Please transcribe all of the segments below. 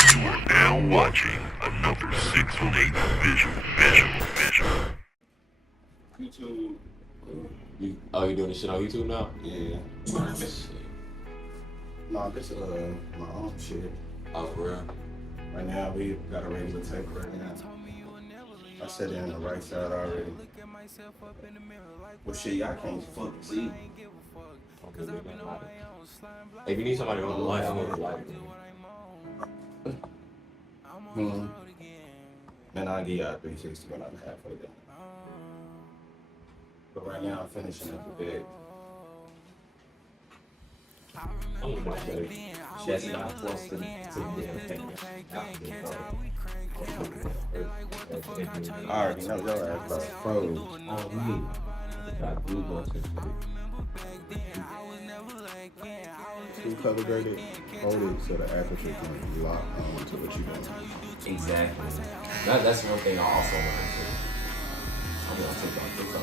You are now watching another 6 on 8 visual. YouTube. You doing this shit on YouTube now? Yeah. Shit. No, this my own shit. Oh, for real? Right now we got a regular tape right now. I set it on the right side already. Well shit, y'all can't fucking see. Okay, we can hide it. If you need somebody on the line, I'm gonna light it. Man, I'll give y'all 360 when I'm halfway done. But right now I'm finishing up the bed. I'm gonna watch better. Chest not close to the I already know your ass about to froze. on me. Got blue balls and Too color graded, hold it so the aperture can be locked on to what you're doing. exactly. That's one thing I also want to do. I'm gonna take about this on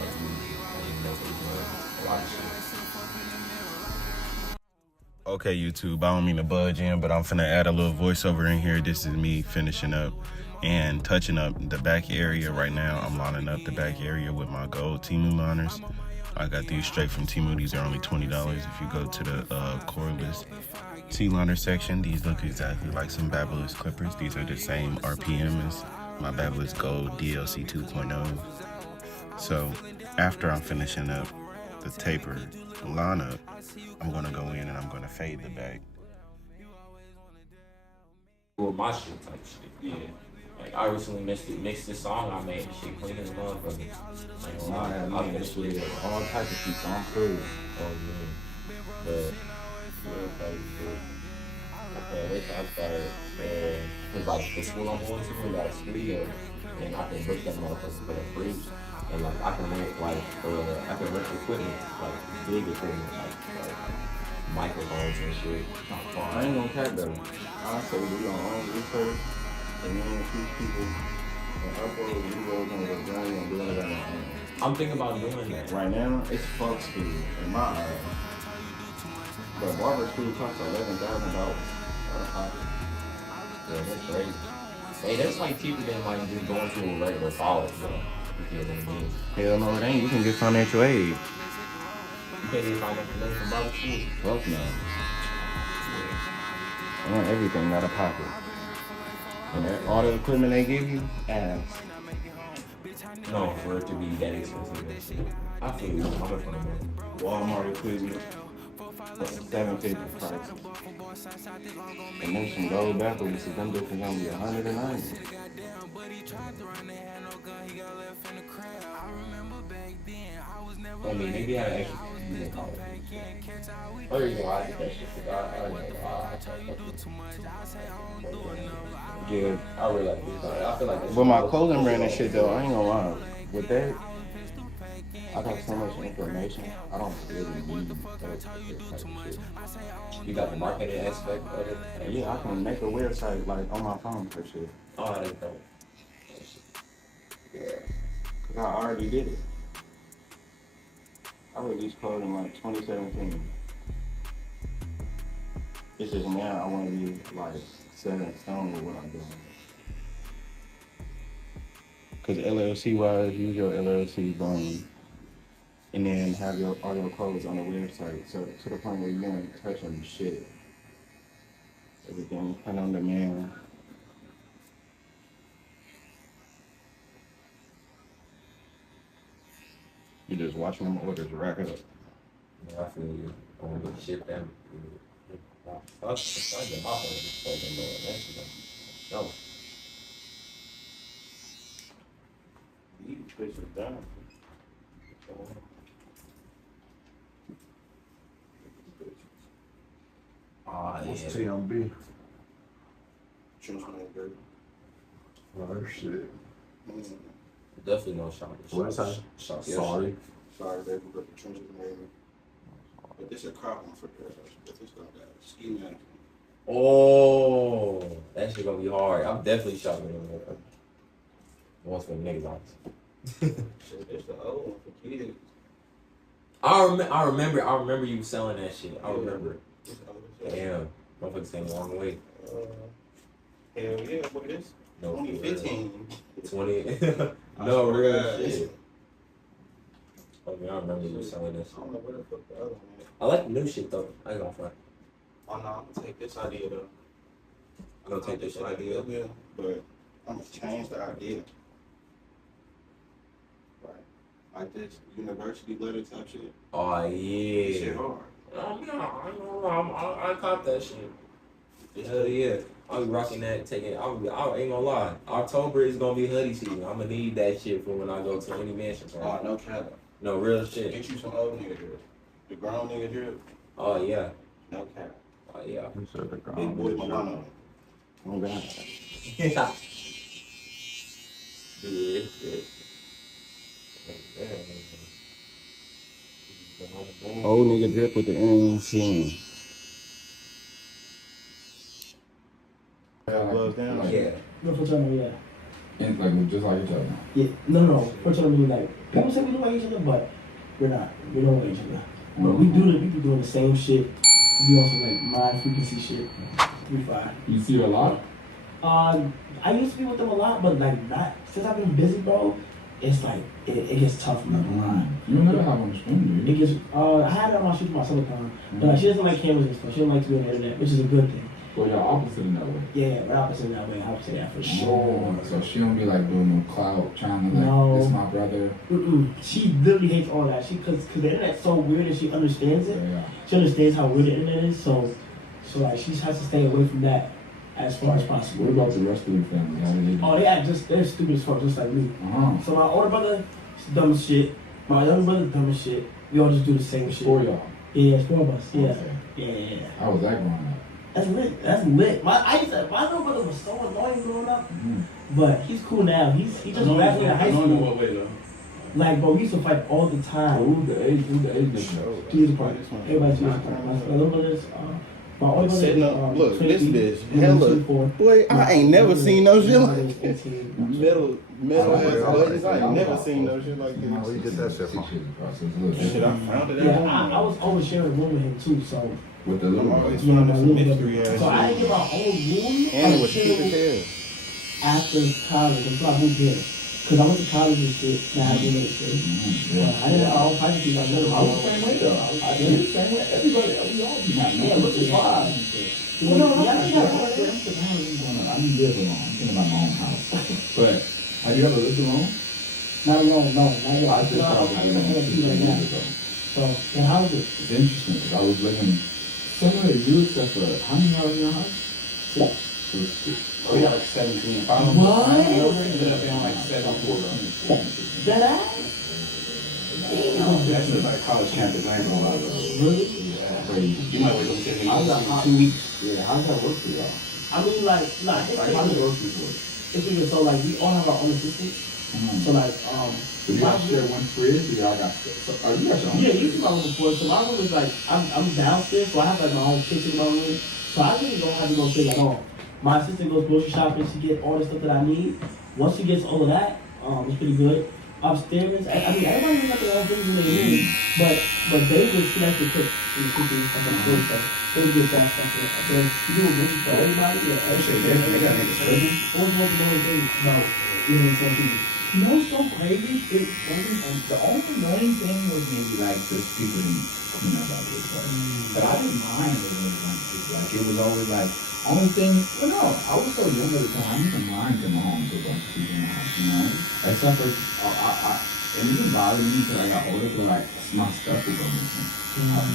a lot of shit. Okay, YouTube, I don't mean to budge in, but I'm finna add a little voiceover in here. This is me finishing up and touching up the back area right now. I'm lining up the back area with my gold Temu liners. I got these straight from Temu. These are only $20. If you go to the cordless T-liner section, these look exactly like some Babyliss clippers. These are the same RPM as my Babyliss Gold DLC 2.0. So after I'm finishing up the taper lineup, I'm gonna go in and I'm gonna fade the back. Well, my shit type shit, yeah. Like I recently mixed this song I made, shit clean as motherfucker. Like, I mixed with all types of people. I'm cool. Oh yeah. But okay, wait till I started. Cause like the school I'm going to, we got a studio, and I can book that motherfucker for the free. And like I can rent I can rent equipment, like big equipment, like microphones and shit. I ain't gonna cap though. I say we gonna own research and then teach people and upload videos on the journey and doing it on our own. I'm thinking about doing that. Right now, it's fuck school in my eyes. But barber school costs $11,000 out of pocket. Yeah, that's crazy. Hey, that's like cheaper than like just going to a regular college, bro. You know what I mean? Hell no, it ain't. You can get financial aid. You can't even find that from barber school. Fuck no. I want everything out of pocket. And all the equipment they give you, ass. No, for it to be that expensive. I feel you. I'm coming from the Walmart equipment, $750 prices. And then some gold backwards, so them bitches gonna be $190. I mean, maybe I actually use in college. Or you know, I did that shit because I don't know. Yeah. I really like this. I feel like this. But my clothing brand and shit though, I ain't gonna lie. With that, I got so much information, I don't really need that type of shit. You got the marketing aspect of it. Yeah, I can make a website like on my phone for shit. Oh, that's dope. Yeah. Cause I already did it. I released code in like 2017. It's just now I want to be like set in stone with what I'm doing. Cause LLC wise, use your LLC brand, and then have all your codes on the website. So to the point where you ain't touching shit. Everything kind of on demand. You just watching them orders rack up. Yeah, I feel you. I'm gonna get shit them. I get my phone just fucking doing that shit. No. You push it down. What's TMB? Transfer. Oh shit. Definitely no shot. What is that? Shot. Sorry. Sorry, baby, but the trenches are maybe. But this is a problem for the but this gonna got ski mask. Oh, that shit gonna be hard. I'm definitely shopping on that. Once for niggas out. Shit, this the old one for kids. I remember you selling that shit. I remember. This old shit. Damn, motherfuckers came a long way. Hell yeah, boy, this No, 2015. 20. I No, swear real to God, shit. I mean, I remember you selling this. I don't know where the fuck the other one is. I like the new shit though. I ain't gonna front. Oh no, I'm gonna take this idea though. I'm gonna take this idea. Yeah, but I'm gonna change the idea. Right. Like this university letter type shit. Oh This yeah. shit hard. I caught that shit. Hell yeah. I'll be rocking that, taking. I ain't gonna lie. October is gonna be hoodie season. I'm gonna need that shit for when I go to any mansion Oh, party. no cap. No real shit. Get you some old nigga drip. The grown nigga drip. Oh yeah. No cap. Oh yeah. You said the Big boy Milano. Oh God. Yeah. Dude, shit. Old nigga drip with the earrings in. Gloves down. Yeah. No, for telling me, yeah. And like just like each other. Yeah, no. For telling me, like, people say we look like each other, but we're not. We don't like each other. But we be doing the same shit. We do on some, like, mind frequency shit. We fine. You see a lot? I used to be with them a lot, but, like, not, since I've been busy, bro, it's like, it gets tough, I'm not gonna lie. You never have on the screen, do It you? gets, I had it on my shoot for my silicone, but like, she doesn't like cameras and stuff. She doesn't like to be on the internet, which is a good thing. Well, you're opposite in that way. Yeah, we're opposite in that way. I would say that for sure. Oh, so she don't be like doing no clout, trying to like, No. this my brother. She literally hates all that. Cause the internet's so weird and she understands it. Yeah. She understands how weird the internet is. So like she has to stay away from that as far as possible. What about the rest of the family? How do they do? Oh, they're stupid as fuck, just like me. Uh-huh. So my older brother is dumb as shit. My younger brother dumb as shit. We all just do the same shit. For y'all. Yeah, it's 4 of us. Yeah. Okay. Yeah. How was that growing up? That's lit. That's lit. My little brother was so annoying growing up, Mm-hmm. but he's cool now. He just graduated high school. what way though. Like, bro, we used to fight all the time. Who's the age difference? 2 years apart. Everybody's 2 years apart. My little brother's, my older brother, Setting up. Look, this 23, bitch. Hella. 24. Boy, I ain't never seen no shit like Middle this. 18. Middle ass buttons. I ain't never seen no shit like Where you this. get that shit 6 from? years across. It's a little Shit, I different. found it Yeah, out. I was always sharing a room with him too, so. With the I'm little always brother. finding some mystery ass So I didn't shit. get my own room And it was cheap as hell. after college until I moved here. Cause I went to college and shit, and I did it shit. Yeah. I didn't have my own private key, I never I was the same way though. I did the same way. Everybody, we all be not. Yeah, which is fine. Well, no, I didn't live alone. I'm thinking about my own house. But have you ever lived alone? Not alone, no, not yet. I just No, started I living don't alone have 2 to right now. years ago. So, and how is it? It's interesting because I was living similar to you except for how many y'all in your house? 6. It was 6. We got like 17. What? Ended up being like 7. That ass? Damn. That's just like college campus. I ain't gonna lie though. Really? You might wait till How's that? 2 weeks. Yeah, how's that work for y'all? I mean, like, nah, it's Like, how does it weird. work for you? It's weird. So, like, we all have our own assistants. So, like, So you all share one fridge, or y'all got? So, are you got your own? yeah, you see my room before. So my room is like, I'm downstairs, so I have like my own kitchen in my room. So I really don't have to go upstairs at all. My assistant goes grocery shopping. She get all the stuff that I need. Once she gets all of that, it's pretty good. Upstairs, I mean, everybody has their own things in their room, but they just she likes to cook in the kitchen and stuff like that. So they get that stuff. So you do a room for everybody. Yeah, That shit definitely got niggas crazy. What's the only thing? No, you know what I'm saying? You know what's so crazy? It wasn't, the only annoying thing was maybe like just people didn't clean up after the place. But I didn't mind it when it went to like it was always like only thing. Well, no, I was so young at the time. I didn't mind coming home to a bunch of people in the house, you know. Except for and it didn't bother me until I got older. But like my stuff was go missing,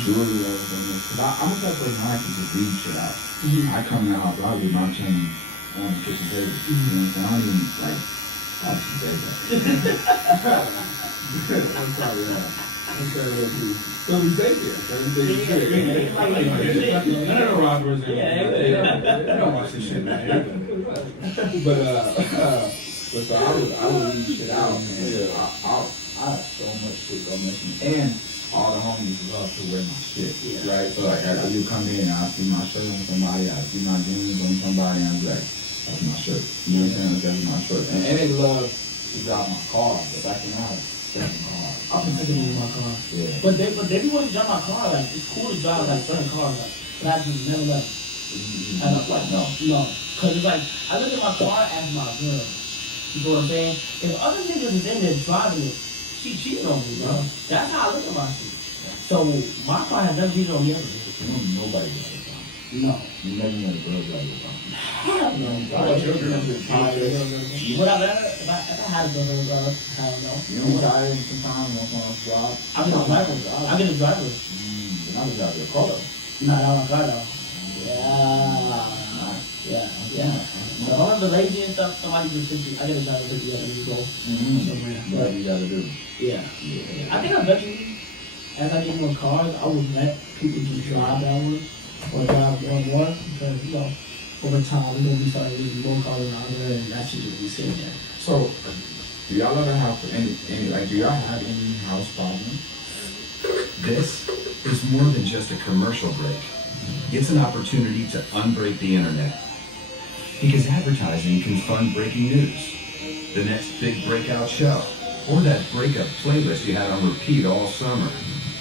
jewelry was go missing. Cause I'm a type of person I can just leave shit out. I come out, but I leave my chain on the kitchen table. You know what I'm saying? I don't even like. I should say that. I'm sorry, I'm sorry about you. So we say that. None of the robbers they don't watch this shit, man. But so I would leave shit out, man. I have so much shit go missing. And all the homies love to wear my shit. Right? So like after you come in, I see my shirt on somebody, I see my jeans on somebody, and I'm like, that's my shirt. You know what I'm saying? That's my shirt. And they love to drive my car, but I can have a second car. I'm considering my car. Yeah. But they be wanting to drive my car. Like, it's cool to drive like certain cars, like, but I just never let them. I don't like no. Cause it's like I look at my car as my girl. You know what I'm saying? If other niggas is in there driving it, she cheating on me, bro. That's how I look at my shit. So my car has never cheated on me ever. Nobody does it. No. You never met a girl like it. Hell no. What's your girl get tired? Would I let her? If I had a girl, I don't know. You don't tired sometimes when someone's job. I get a driver. I get a driver. Then I was out there car. Not on my car though. Yeah. So if I'm lazy and stuff, somebody just pick you. I get a driver pick you up and you go somewhere. What you gotta do? Yeah. I think eventually, as I get more cars, I would let people just drive that one or drive more because, you know, over time we're gonna be starting to use more cars around there and that should just be sitting there. So, do y'all ever have any like? Do y'all have any house problems? This is more than just a commercial break. It's an opportunity to unbreak the internet. Because advertising can fund breaking news, the next big breakout show, or that breakup playlist you had on repeat all summer.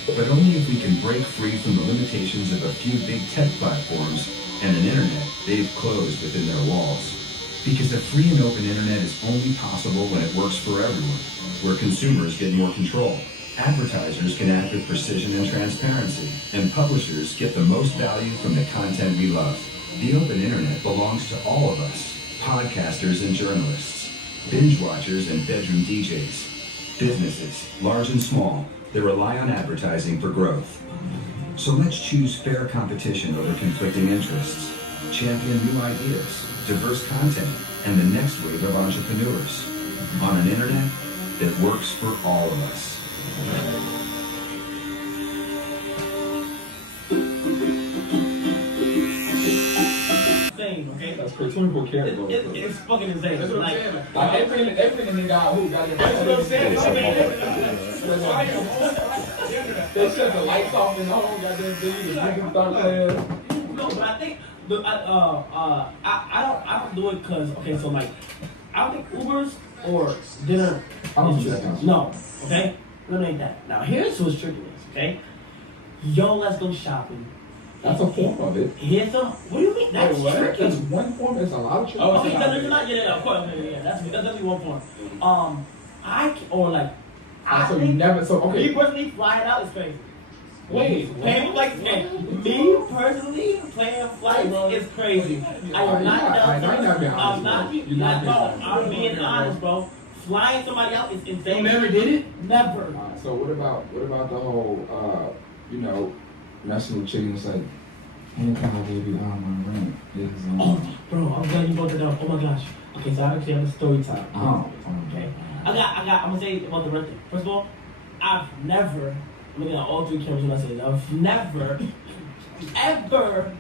But only if we can break free from the limitations of a few big tech platforms and an internet they've closed within their walls. Because the free and open internet is only possible when it works for everyone, where consumers get more control. Advertisers can act with precision and transparency, and publishers get the most value from the content we love. The open internet belongs to all of us, podcasters and journalists, binge watchers and bedroom DJs, businesses, large and small, that rely on advertising for growth. So let's choose fair competition over conflicting interests, champion new ideas, diverse content, and the next wave of entrepreneurs on an internet that works for all of us. Okay? That's pretty 24 karat. It's fucking insane. That's what I'm Like, saying. Like everything they got who got their. That's what I'm saying. They shut the lights off in the home, got their thing, the niggas start playing. No, but I think I don't do it because so like I don't think Ubers or dinner. I don't is do that tricky. kind of No, okay, no, ain't that. Now here's what's tricky is, okay. Yo, let's go shopping. That's a form of it. Here's the. What do you mean? That's tricky. That's one form. There's a lot of tricky. Okay, no, not yet. Of course, yeah. That's definitely one point. So you never. So okay. Me personally, flying out is crazy. Wait. Paying flights, me personally, playing flights is crazy. I am not down. I'm being honest, bro. Flying somebody out is insane. You never did it? Never. So what about the whole messing with chickens like, hey, can I give you my rent? Oh, bro, I'm glad you brought that up. Oh my gosh. Okay, so I actually have a story time. Okay. I'm gonna say about the rent thing. First of all, I've never, I'm looking at all three cameras when I say that, I've never, ever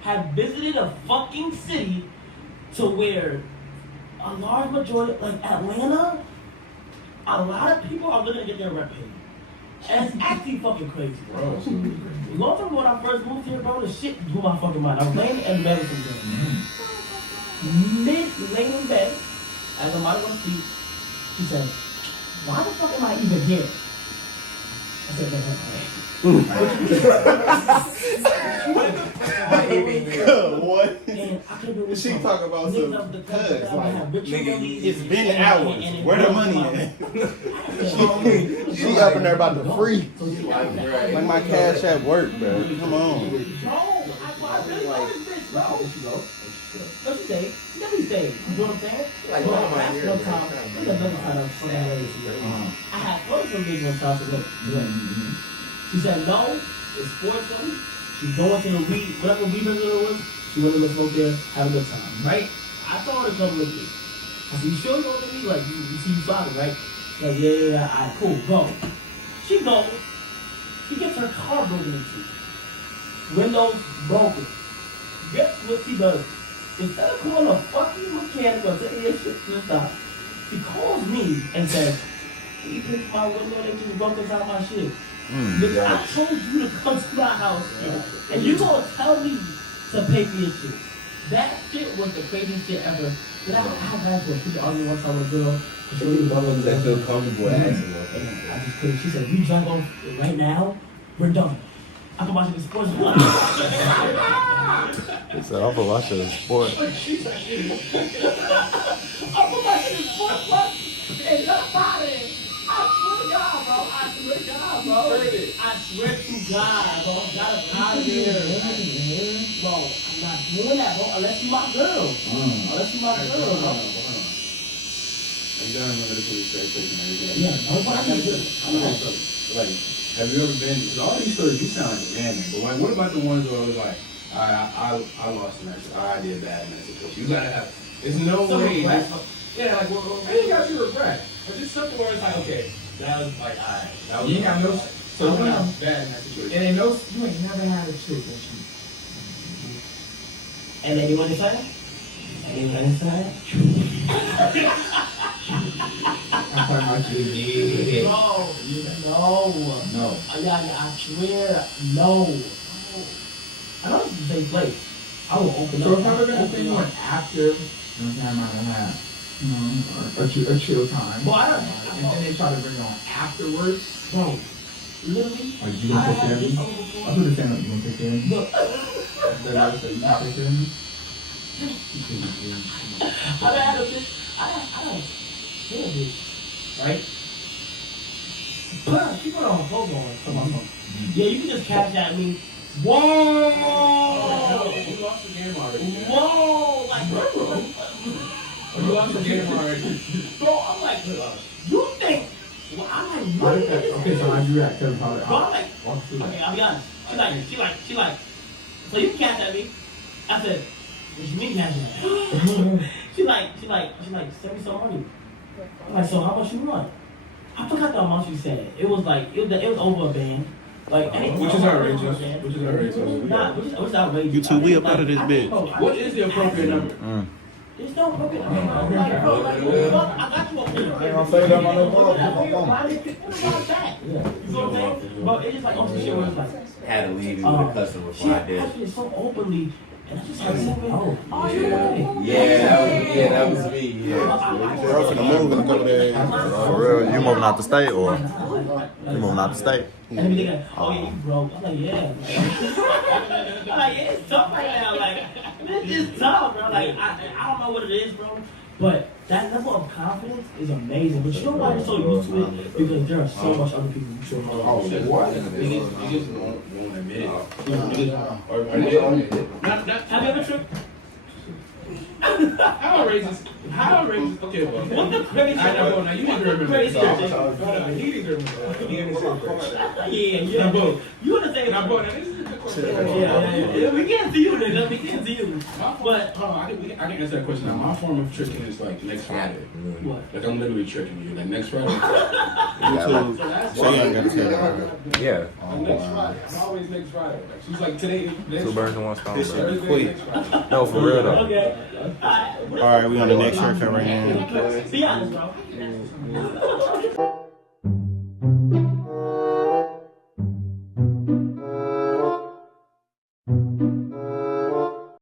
have visited a fucking city to where a large majority, like Atlanta, a lot of people are looking to get their rent paid. And it's actually fucking crazy, bro. You know from when I first moved here, bro, the shit blew my fucking mind. I was laying in medicine laying in bed, as I'm out of my feet, she said, why the fuck am I even here? I said, What? and I could've been with She some talk about niggas some of the cuz, country that I like, have ritual nigga, beliefs it's been and- hours. and- Where the money at? She up in there about to free. So she got me Like my cash at work, bro. Come on. No, I really love this bitch, bro. No, she stayed. She definitely stayed. You know what I'm saying? Like, Well, one of my that's years, one man. time. There's another time I was fucking lazy. I had told some bitch one time to look. She said, no, it's sports coming. She's going to the weed, whatever weed regular was. She went to go smoke there, have a good time, right? I told her to come with me. I said, you sure you going with me? Like, you see you sliding, right? Like, yeah, all right, cool, go. She goes. She gets her car broken into. Windows broken. Guess what she does? Instead of calling a fucking mechanic or taking your shit to the stop, she calls me and says, "Can you fix my window? They just broke inside my shit." Nigga, I told you to come to my house and you gonna tell me to pay for your shit. That shit was the craziest shit ever. But I had to keep arguing one time with a girl. That feel comfortable asking one thing. And I just couldn't. She said, "We drive off right now. We're done. I can watch it in sports." He said, I'm gonna watch it as sport. I'm watching this sport, what? Hey, look about it. I swear to God, bro. I swear to God, bro. I swear to God, bro. Got us out of here. Bro, I'm not doing that, bro. Unless you my girl. Unless you my girl, bro. You gotta remember the police station and everything. Yeah, nobody. Like, have you ever been? Cause all these stories, you sound like a man, but like, what about the ones where it was like, I lost an accident, I did bad in that situation. You gotta have. There's no way. Yeah, like, I ain't got you regret. But just something where it's like, okay, that was like, alright. You ain't got no. So I'm not bad in that situation. And ain't no. You ain't never had a chick that you. And then you want to say? And you want to say? I'm talking about you. Yeah. No. I swear, no. I don't say play. I will open So up. if I were gonna think one after, I'm not gonna have, a chill time. Well, I don't. And then they try to bring it on afterwards. Bro, literally. Like, you gonna take care of me? I put the stand up, you gonna take care of me? Look, Then I say, you gonna take care of me? I had a bitch. I don't feel a bitch, right? But she put on a phone on my phone. Yeah, you can just catch at me. Whoa! You lost the game already. Whoa! Like, bro. You lost the game already. Bro, I'm like, you think? Well, I'm like, what? Okay, so how you react? Tell them how Bro, I'm like, walk through okay, that. I'll be honest. She like. So you can catch at me? I said, what you mean catch at me? She like, send me some money. I'm like, so how much you want? I forgot the amount she said. It was like, it was over a band. Like, Which is outrageous. Which is outrageous. Nah, which is outrageous. You two, we up out of this bitch. What is the appropriate number? There's no appropriate number. Like, bro, I got you up here. I ain't gonna say that on no phone. You know what I'm saying? But it's just like on some shit where it's like, Had to leave you with a customer she before I did. actually so openly, and I just had to say, oh, you ready? Yeah, that was me. Yeah. Bro, finna move in a couple days. For real, you moving out the state or you moving out the state? And then they like, oh yeah, you broke. I'm like, yeah. I'm like, yeah, it's tough right now. Like, it's just tough, bro. Like, I don't know what it is, bro. But that level of confidence is amazing. But you know why you're so used to it? Because there are so much other people you should know. Oh, what? Niggas won't admit it. Have you ever tripped? How outrageous? Okay, well. What the crazy? I know, now you need to remember. Crazy. He need to remember. He in the same place. Yeah. Now, both. You understand? Now, both. Now, this is a good question. Yeah. We can't see you, nigga. We can't see you. But I can answer that question. Now, my form of tricking is like next Friday. what? Like, I'm literally tricking you. Like, next Friday. You two, so you ain't gotta say that. Yeah. Next Friday. It's always next Friday. Like, she's like, today. Two birds in one stone, This bro. shit be quick. No, for real though. Okay. Alright, we on the next haircut right now. Be honest, bro.